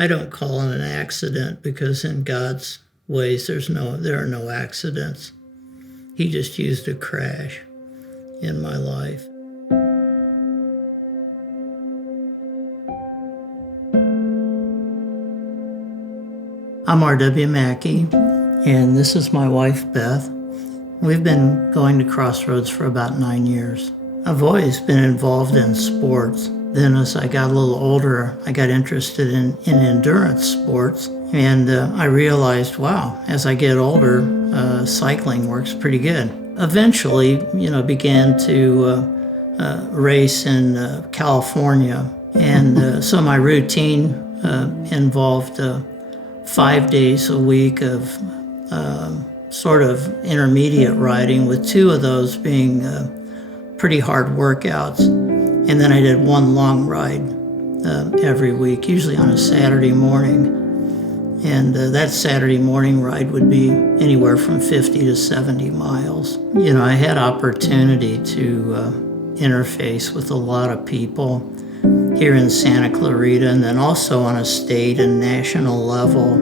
I don't call it an accident because in God's ways there are no accidents. He just used a crash in my life. I'm R.W. Mackey, and this is my wife, Beth. We've been going to Crossroads for about 9 years. I've always been involved in sports. Then as I got a little older, I got interested in endurance sports, and I realized, wow, as I get older, cycling works pretty good. Eventually, began to race in California, and so my routine involved 5 days a week of sort of intermediate riding, with 2 of those being pretty hard workouts. And then I did 1 long ride every week, usually on a Saturday morning. And that Saturday morning ride would be anywhere from 50 to 70 miles. I had opportunity to interface with a lot of people here in Santa Clarita, and then also on a state and national level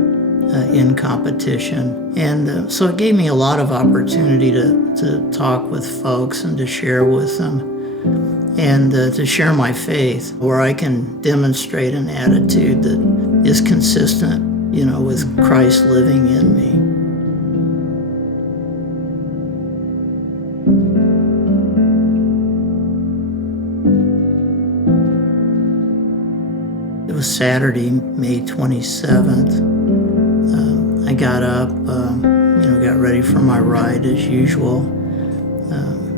in competition. And so it gave me a lot of opportunity to talk with folks and to share with them, and to share my faith, where I can demonstrate an attitude that is consistent, with Christ living in me. It was Saturday, May 27th. I got up, got ready for my ride as usual.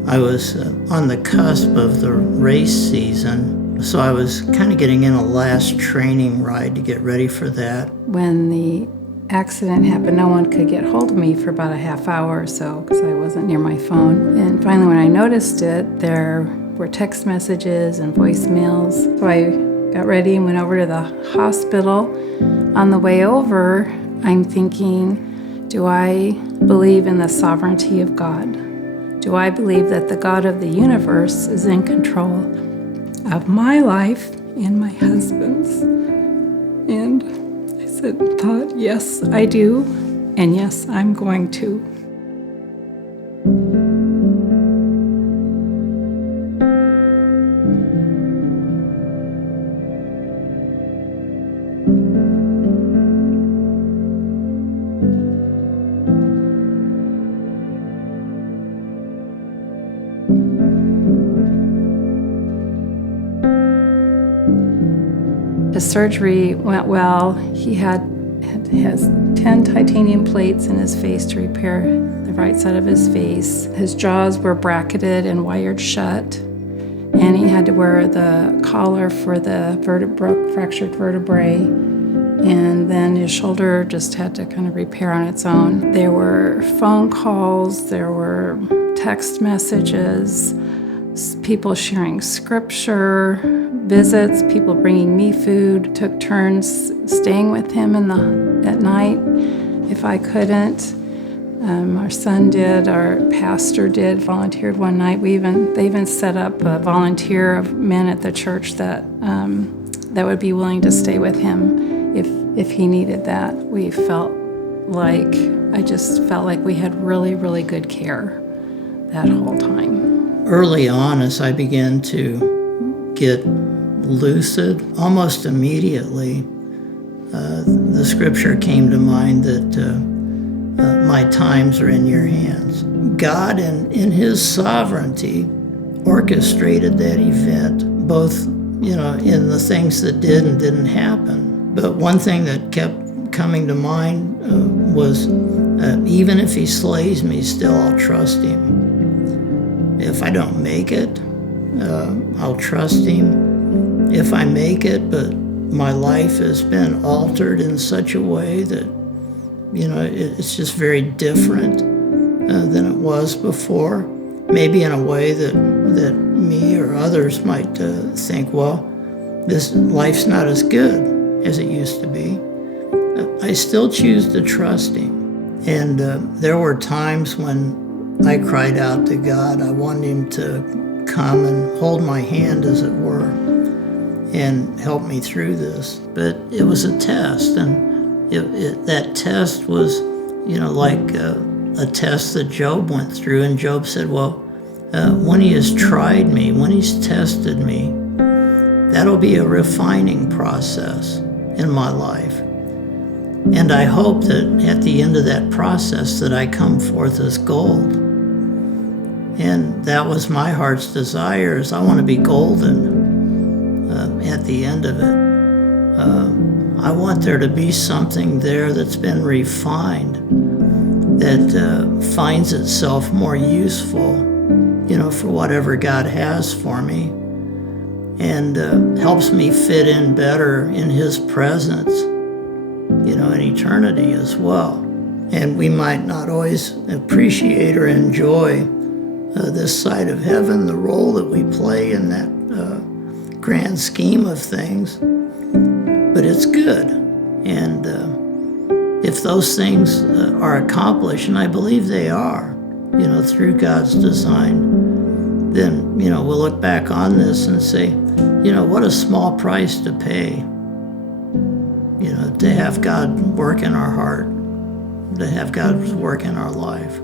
I was on the cusp of the race season, so I was kind of getting in a last training ride to get ready for that. When the accident happened, no one could get hold of me for about a half hour or so because I wasn't near my phone. And finally, when I noticed it, there were text messages and voicemails. So I got ready and went over to the hospital. On the way over, I'm thinking, do I believe in the sovereignty of God? Do I believe that the God of the universe is in control of my life and my husband's? And I thought, yes, I do, and yes, I'm going to. The surgery went well. He has 10 titanium plates in his face to repair the right side of his face. His jaws were bracketed and wired shut, and he had to wear the collar for the fractured vertebrae, and then his shoulder just had to kind of repair on its own. There were phone calls, there were text messages, people sharing scripture, visits, people bringing me food, took turns staying with him at night if I couldn't. Our son did, our pastor did, volunteered one night. They even set up a volunteer of men at the church that would be willing to stay with him if he needed that. I just felt like we had really, really good care that whole time. Early on, as I began to get lucid, almost immediately, the scripture came to mind that my times are in your hands. God, in his sovereignty, orchestrated that event, both, in the things that did and didn't happen. But one thing that kept coming to mind was, even if he slays me, still I'll trust him. If I don't make it, I'll trust him. If I make it, but my life has been altered in such a way that, it's just very different than it was before. Maybe in a way that me or others might think, well, this life's not as good as it used to be. I still choose to trust him. And there were times when I cried out to God. I wanted him to come and hold my hand, as it were. and help me through this. But it was a test, and that test was, like a test that Job went through. And Job said, well, when he has tried me, when he's tested me, that'll be a refining process in my life. And I hope that at the end of that process that I come forth as gold. And that was my heart's desire, is I want to be golden at the end of it. I want there to be something there that's been refined, that finds itself more useful, for whatever God has for me, and helps me fit in better in His presence, in eternity as well. And we might not always appreciate or enjoy this side of heaven, the role that we play in that grand scheme of things, but it's good. And if those things are accomplished, and I believe they are, through God's design, then, we'll look back on this and say, what a small price to pay, to have God work in our heart, to have God work in our life.